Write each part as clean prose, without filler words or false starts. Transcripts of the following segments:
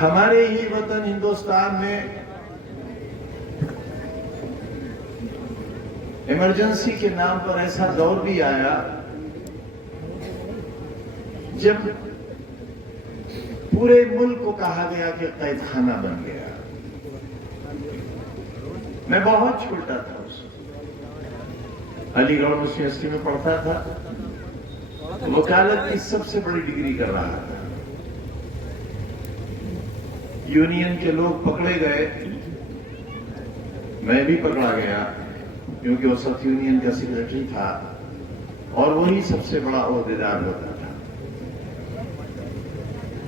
ہمارے ہی وطن ہندوستان میں ایمرجنسی کے نام پر ایسا دور بھی آیا جب پورے ملک کو کہا گیا کہ قید خانہ بن گیا. میں بہت چھوٹا تھا اس وقت، علی گڑھ مسلم یونیورسٹی میں پڑھتا تھا، وکالت کی سب سے بڑی ڈگری کر رہا تھا. یونین کے لوگ پکڑے گئے، میں بھی پکڑا گیا کیونکہ اس وقت یونین کا سیکریٹری تھا اور وہی سب سے بڑا عہدیدار ہوتا تھا.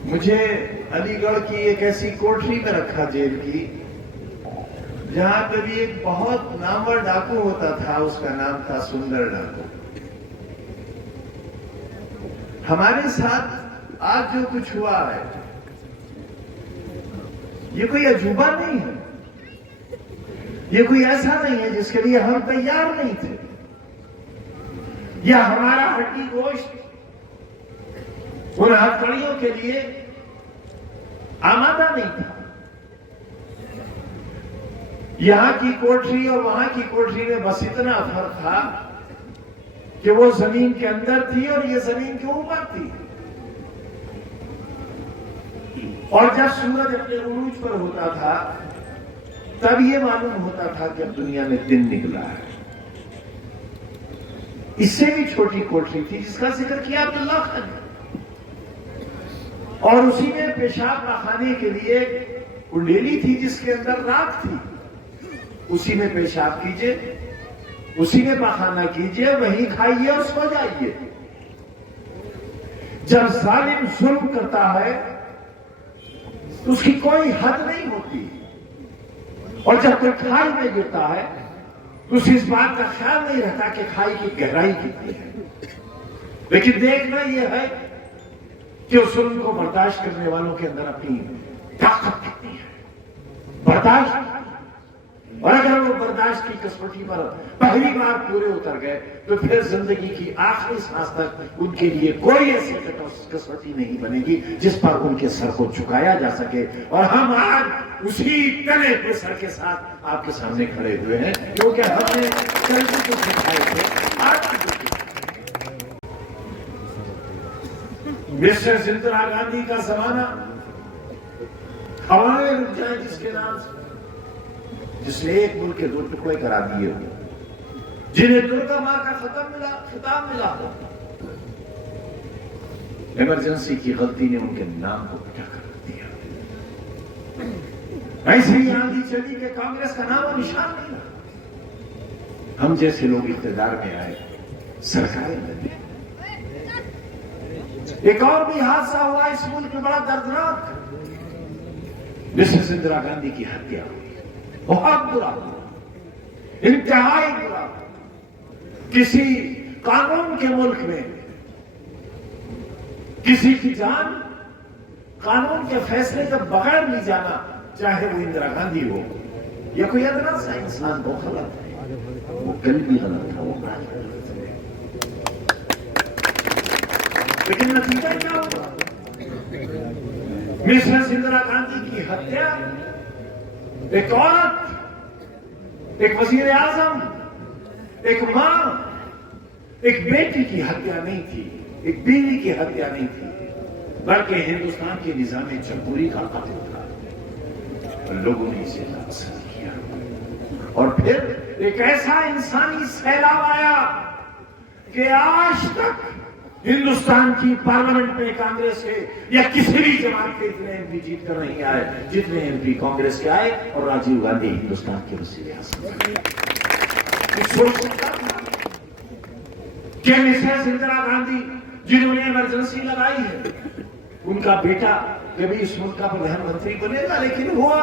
مجھے علی گڑھ کی ایک ایسی کوٹری میں رکھا جیل کی جہاں کبھی ایک بہت نامور ڈاکو ہوتا تھا، اس کا نام تھا سندر ڈاکو. ہمارے ساتھ آج جو کچھ ہوا ہے یہ کوئی عجوبہ نہیں ہے، یہ کوئی ایسا نہیں ہے جس کے لیے ہم تیار نہیں تھے، یا ہمارا ہڈی گوشت ان ہتھکڑیوں کے لیے آمادہ نہیں تھا. یہاں کی کوٹری اور وہاں کی کوٹری میں بس اتنا فرق تھا کہ وہ زمین کے اندر تھی اور یہ زمین کے اوپر تھی. اور جب سورج اپنے عروج پر ہوتا تھا تب یہ معلوم ہوتا تھا کہ اب دنیا میں دن نکلا ہے. اس سے بھی چھوٹی کوٹری تھی جس کا ذکر کیا عبداللہ خان نے، اور اسی میں پیشاب پاخانے کے لیے کنڈیلی تھی جس کے اندر راکھ تھی. اسی میں پیشاب کیجئے، اسی میں پاخانہ کیجئے، وہیں کھائیے اور سو جائیے. جب ظالم ظلم کرتا ہے اس کی کوئی حد نہیں ہوتی، اور جب کوئی کھائی میں گرتا ہے تو اس بات کا خیال نہیں رہتا کہ کھائی کی گہرائی کتنی ہے. لیکن دیکھنا یہ ہے کہ اس ظلم کو برداشت کرنے والوں کے اندر اپنی طاقت کتنی ہے، برداشت. اور اگر وہ برداشت کی کسوٹی پر پہلی بار پورے اتر گئے تو پھر زندگی کی آخری سانس تک ان کے لیے کوئی ایسی کسوٹی نہیں بنے گی جس پر ان کے سر کو جھکایا جا سکے. اور ہم آج اسی تلے پہ سر کے ساتھ آپ کے سامنے کھڑے ہوئے ہیں کیونکہ ہم نے کل بھی کچھ دکھائے تھے، آج بھی کچھ دکھائے. مسٹر اندرا گاندھی کا زمانہ ہوائیں رک جائیں جس کے نام سے، جس نے ایک ملک کے دو ٹکڑے کرا دیے ہو، جنہیں درگا ماں کا خطاب ملا ہو. ایمرجنسی کی غلطی نے ان کے نام کو مٹا کر رکھ دیا. ایسے ہی آندھی چلی کہ کانگریس کا نام و نشان نہیں رہا. ہم جیسے لوگ اقتدار میں آئے، سرکاریں بنی. ایک اور بھی حادثہ ہوا اس ملک میں بڑا دردناک، مسز اندرا گاندھی کی ہتیا ہوئی. بہت برا، انتہائی برا. کسی قانون کے ملک میں کسی کی جان قانون کے فیصلے کے بغیر لی جانا، چاہے وہ اندرا گاندھی ہو یا کوئی ادنا سا انسان ہو، غلط ہے. وہ کل بھی غلط تھا، وہ آج بھی غلط ہے. لیکن نتیجہ کیا ہوا؟ مسز اندرا گاندھی کی ہتیا ایک عورت، ایک وزیر اعظم، ایک ماں، ایک بیٹی کی ہتیا نہیں تھی، ایک بیوی کی ہتیا نہیں تھی، بلکہ ہندوستان کے نظام جمہوری کا قتل تھا. لوگوں نے اسے ناپسند کیا اور پھر ایک ایسا انسانی سیلاب آیا کہ آج تک ہندوستان کی پارلیمنٹ میں کانگریس کے یا کسی بھی جماعت کے اتنے ایم پی جیت کر نہیں آئے جتنے ایم پی کانگریس کے آئے. اور راجیو گاندھی ہندوستان کے وزیر اعظم کہ مسز اندرا گاندھی جنہوں نے ایمرجنسی لگائی ہے، ان کا بیٹا کبھی اس ملک کا پردھان منتری بنے گا. لیکن ہوا.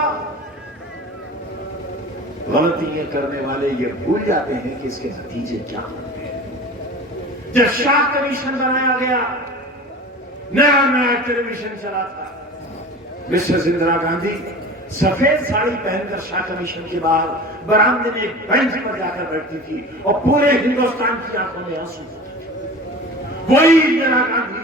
غلطیاں کرنے والے یہ بھول جاتے ہیں کہ اس کے نتیجے کیا ہوتے ہیں. جب شاہ کمیشن بنایا گیا، نیا ٹیلیویژن چلا تھا، مسز اندرا گاندھی سفید ساڑی پہن کر شاہ کمیشن کے باہر برآمدے میں ایک بینچ پر جا کر بیٹھتی تھی اور پورے ہندوستان کی آنکھوں میں آنسو ہوتے تھے. وہی اندرا گاندھی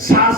7